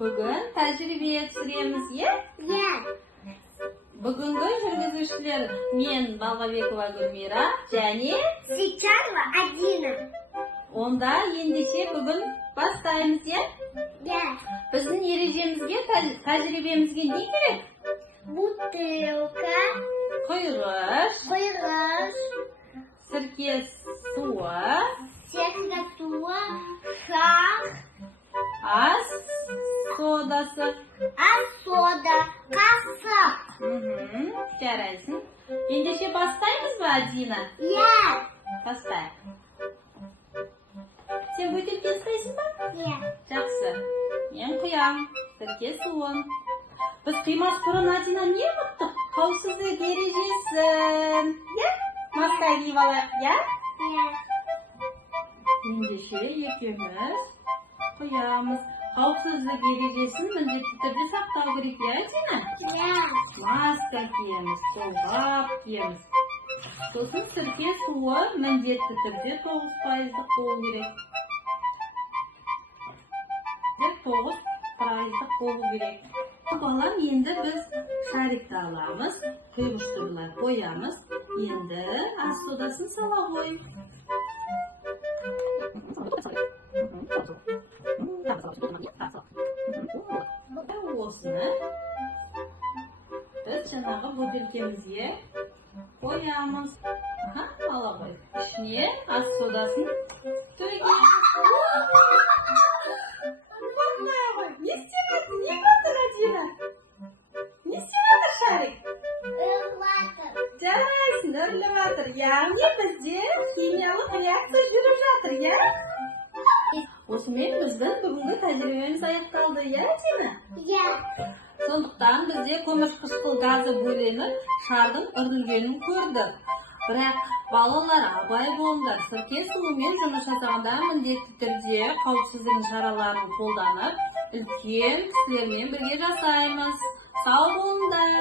Bugün tajriba tushiramiz ya? Bugungi жүргізушілер men Balg'abekova Gulmira және Сычанова Адина. Onda ендеше бүгін бастаймыз ya? Біздің ережемізге, тәжірибемізге не керек? Бутылка, Құйғыш, сірке суы, секретуа, шах, ас содасы. сода, каса. Жарайсың. Ендеше бастаймыз ба, Адина? Бастайық. Сен бөтелке ұстайсың ба? Жақсы. Мен құям. Сірке суын. Біз қимас бұрын, Адина, не ұмыттық? Қауіпсіздік ережесін. Маска киіп алайық, я? Ендеше екеуміз құямыз. Қауіпсіздік ережесін міндетті түрде сақтау керек, я, Адина? Маска киеміз, қолғап киеміз. Сосын сірке суы міндетті түрде 9% болу керек. 9% болу керек. Балам, енді біз шарикті аламыз, құйғышты бұлай қоямыз. Енді ас содасын сала қой. Осыны біз жаңағы бөтелкемізге қоямыз. Ала қой. Ішіне ас содасын төгеміз. Не істеп жатыр? Не отыр, Адина? Не істеп жатыр, шарик? Жарайсың, үрлеп жатыр. Яғни бізде химиялық реакция жүріп жатыр, я? Осымен біздің бүгінгі тәжірибеміз аяқталды, я, Адина? Сондықтан бізде көмірқышқыл газы бөленіп, шардың үрілгенін көрдік. Бірақ балалар, абай болыңдар, сірке суымен жұмыс жасағанда міндетті түрде қауіпсіздік шараларын қолданып, үлкен кісілермен бірге жасаймыз. Сау болыңдар.